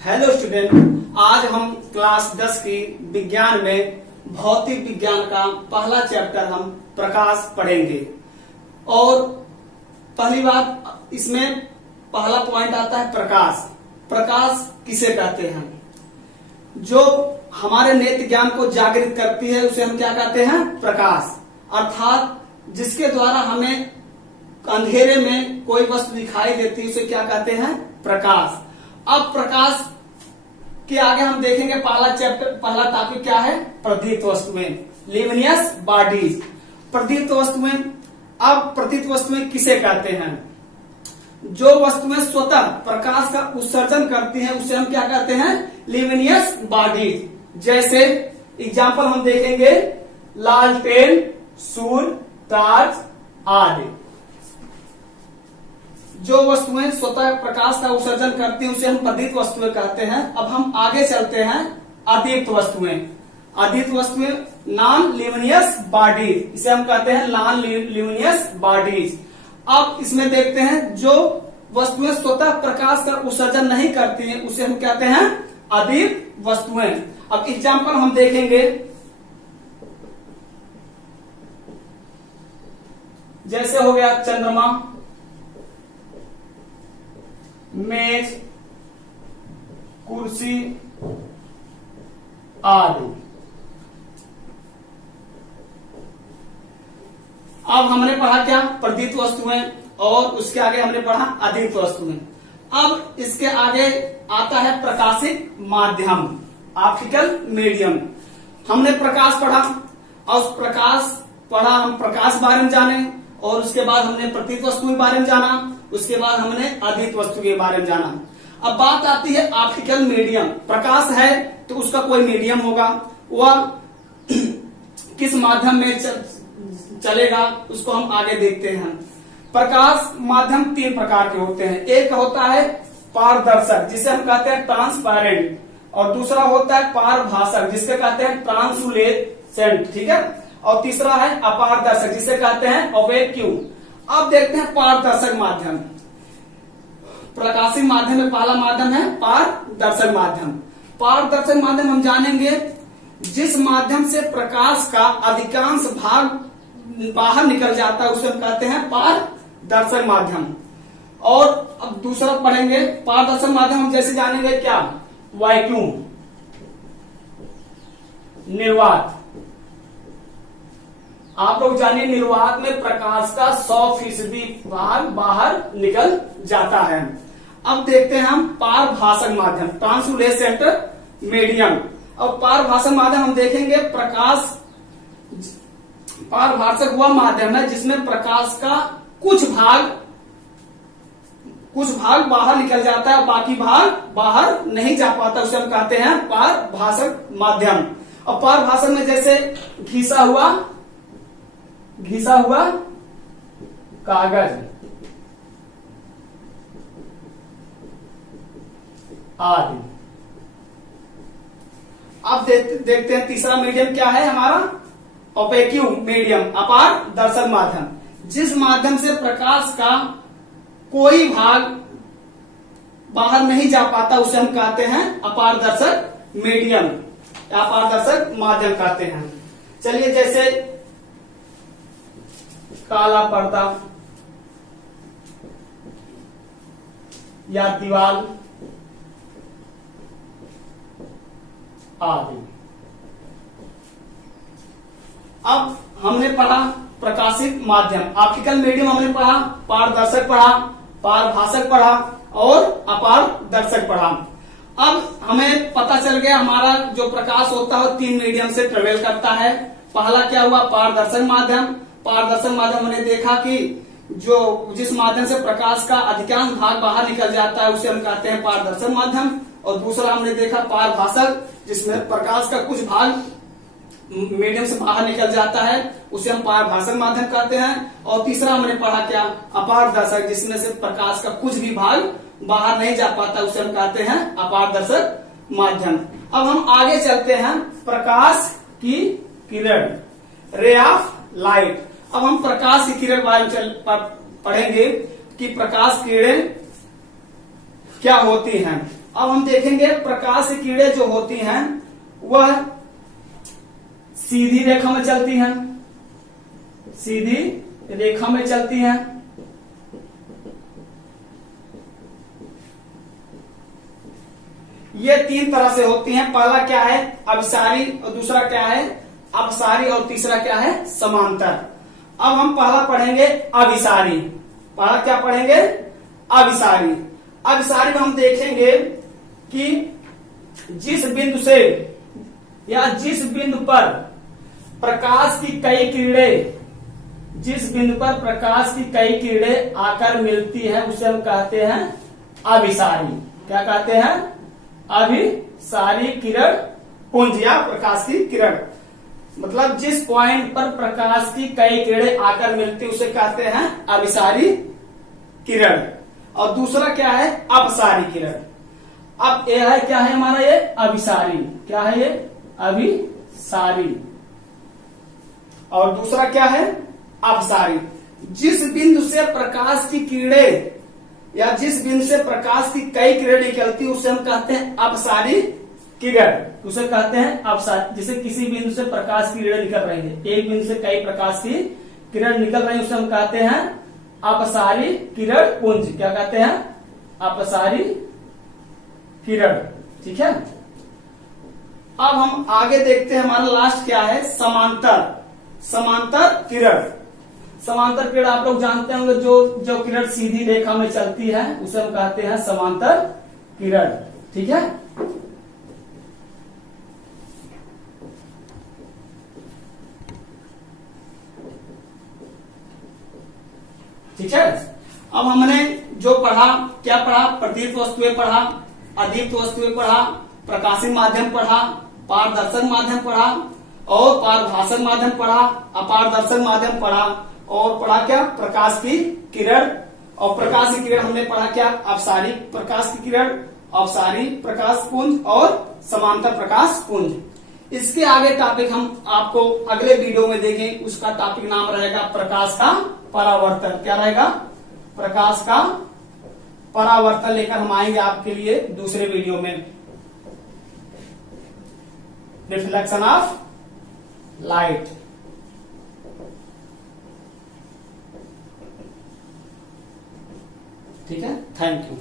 Hello student, आज हम class 10 की विज्ञान में भौतिक विज्ञान का पहला चैप्टर हम प्रकाश पढ़ेंगे। और पहली बात, इसमें पहला पॉइंट आता है प्रकाश। प्रकाश किसे कहते हैं? जो हमारे नेत्र ज्ञान को जागृत करती है उसे हम क्या कहते हैं? प्रकाश। अर्थात जिसके द्वारा हमें अंधेरे में कोई वस्तु दिखाई देती है उसे क्या कहते हैं? प्रकाश। अब प्रकाश के आगे हम देखेंगे पहला टॉपिक क्या है? प्रदीप्त वस्तुएं, ल्यूमिनियस बॉडीज। प्रदीप्त वस्तुएं। अब प्रदीप्त वस्तुएं किसे कहते हैं? जो वस्तुएं स्वतः प्रकाश का उत्सर्जन करती हैं उसे हम क्या कहते हैं? Luminous bodies. जैसे एग्जाम्पल हम देखेंगे लालटेन, सूर्य, टॉर्च आदि। जो वस्तुएं स्वतः प्रकाश का उत्सर्जन करती हैं उसे हम प्रदीप्त वस्तुएं कहते हैं। अब हम आगे चलते हैं अदीप्त वस्तुएं। अदीप्त वस्तुएं नॉन ल्यूमिनियस बॉडीज, इसे हम कहते हैं नॉन ल्यूमिनियस बॉडीज। अब इसमें देखते हैं जो वस्तुएं स्वतः प्रकाश का उत्सर्जन नहीं करती हैं उसे हम कहते हैं अदीप्त वस्तुएं। अब एग्जाम्पल हम देखेंगे, जैसे हो गया चंद्रमा, मेज, कुर्सी आदि। अब हमने पढ़ा क्या? प्रदीप्त वस्तुएं। और उसके आगे हमने पढ़ा अदीप्त वस्तुएं। अब इसके आगे आता है प्रकाशित माध्यम, ऑप्टिकल मीडियम। हमने प्रकाश पढ़ा और हम प्रकाश बारे में जाने, और उसके बाद हमने प्रदीप्त वस्तु के बारे में जाना, उसके बाद हमने अदीप्त वस्तु के बारे में जाना। अब बात आती है ऑप्टिकल मीडियम। प्रकाश है तो उसका कोई मीडियम होगा, वह किस माध्यम में चलेगा उसको हम आगे देखते हैं। प्रकाश माध्यम तीन प्रकार के होते हैं। एक होता है पारदर्शक, जिसे हम कहते हैं ट्रांसपेरेंट, और दूसरा होता है पारभाषक, जिसके कहते हैं ट्रांसलूसेंट, ठीक है। और तीसरा है अपारदर्शक, जिसे कहते हैं ओपेक। अब देखते हैं पारदर्शक माध्यम। प्रकाशित माध्यम में पहला माध्यम है पारदर्शक माध्यम। पारदर्शक माध्यम हम जानेंगे जिस माध्यम से प्रकाश का अधिकांश भाग बाहर निकल जाता है उसे हम कहते हैं पारदर्शक माध्यम। और अब दूसरा पढ़ेंगे पारदर्शक माध्यम हम जैसे जानेंगे क्या? वैक्यूम, निर्वात। आप लोग जानिए निर्वात में प्रकाश का 100% भाग बाहर निकल जाता है। अब देखते हैं हम पारभाषक माध्यम, ट्रांसलूसेंट मीडियम। अब पारभाषक माध्यम हम देखेंगे पारभाषक वह माध्यम है जिसमें प्रकाश का कुछ भाग बाहर निकल जाता है, बाकी भाग बाहर नहीं जा पाता, उसे हम कहते हैं पारभाषक माध्यम। और पारभाषक में जैसे घिसा हुआ कागज आदि। अब देखते हैं तीसरा मीडियम क्या है हमारा? ओपेक मीडियम, अपारदर्शक माध्यम। जिस माध्यम से प्रकाश का कोई भाग बाहर नहीं जा पाता उसे हम कहते हैं अपारदर्शक मीडियम, अपारदर्शक माध्यम कहते हैं। चलिए, जैसे काला पर्दा या दीवार आदि। अब हमने पढ़ा प्रकाशित माध्यम, ऑप्टिकल मीडियम हमने पढ़ा, पारदर्शक पढ़ा, पारभाषक पढ़ा और अपारदर्शक पढ़ा। अब हमें पता चल गया हमारा जो प्रकाश होता है वो तीन मीडियम से ट्रेवल करता है। पहला क्या हुआ? पारदर्शक माध्यम। पारदर्शक माध्यम हमने देखा कि जिस माध्यम से प्रकाश का अधिकांश भाग बाहर निकल जाता है उसे हम कहते हैं पारदर्शक माध्यम। और दूसरा हमने देखा पारभाषक, जिसमें प्रकाश का कुछ भाग मीडियम से बाहर निकल जाता है उसे हम पारभाषक माध्यम कहते हैं। और तीसरा हमने पढ़ा क्या? अपारदर्शक, जिसमें से प्रकाश का कुछ भी भाग बाहर नहीं जा पाता उसे हम कहते हैं अपारदर्शक माध्यम। अब हम आगे चलते हैं प्रकाश की किरण, रे ऑफ लाइट। अब हम प्रकाश की किरण बारे में पढ़ेंगे कि प्रकाश किरणें क्या होती हैं। अब हम देखेंगे प्रकाश की किरणें जो होती हैं वह सीधी रेखा में चलती हैं, सीधी रेखा में चलती हैं। ये तीन तरह से होती हैं। पहला क्या है, अभिसारी, और दूसरा क्या है, अपसारी, और तीसरा क्या है, समांतर। अब हम पहला पढ़ेंगे अभिसारी। पहला क्या पढ़ेंगे, अभिसारी। अभिसारी में हम देखेंगे कि जिस बिंदु से या जिस बिंदु पर प्रकाश की कई किरणें, जिस बिंदु पर प्रकाश की कई किरणें आकर मिलती हैं उसे हम कहते हैं अभिसारी। क्या कहते हैं, अभिसारी किरण पुंज या प्रकाश की किरण। मतलब जिस पॉइंट पर प्रकाश की कई किरणें आकर मिलती उसे कहते हैं अभिसारी किरण। और दूसरा क्या है, अपसारी किरण। अब यह है क्या है हमारा, ये अभिसारी। क्या है ये, अभिसारी। और दूसरा क्या है, अपसारी। जिस बिंदु से प्रकाश की किरणें या जिस बिंदु से प्रकाश की कई किरणें निकलती उसे हम कहते हैं अपसारी किरण। उसे कहते हैं अपसारी। जैसे किसी बिंदु से प्रकाश की किरणें निकल रही है, एक बिंदु से कई प्रकाश की किरण निकल रही है, उसे हम कहते हैं अपसारी किरण पुंज। क्या कहते हैं, अपसारी किरण। ठीक है। अब हम आगे देखते हैं, हमारा लास्ट क्या है, समांतर। समांतर किरण। समांतर किरण आप लोग जानते होंगे, जो किरण सीधी रेखा में चलती है उसे हम कहते हैं समांतर किरण। ठीक है। ठीक है। अब हमने जो पढ़ा, क्या पढ़ा, प्रदीप्त वस्तुएं पढ़ा, अदीप्त वस्तुएं पढ़ा, प्रकाशीय माध्यम पढ़ा, पारदर्शक माध्यम पढ़ा और पारभाषक माध्यम पढ़ा, अपारदर्शक माध्यम पढ़ा और पढ़ा क्या, प्रकाश की किरण। और प्रकाश की किरण हमने पढ़ा क्या, अपसारी प्रकाश की किरण, अपसारी प्रकाश पुंज और समांतर प्रकाश पुंज। इसके आगे टॉपिक हम आपको अगले वीडियो में देखें। उसका टॉपिक नाम रहेगा प्रकाश का परावर्तन। क्या रहेगा, प्रकाश का परावर्तन लेकर हम आएंगे आपके लिए दूसरे वीडियो में। Reflection of light. ठीक है। Thank you.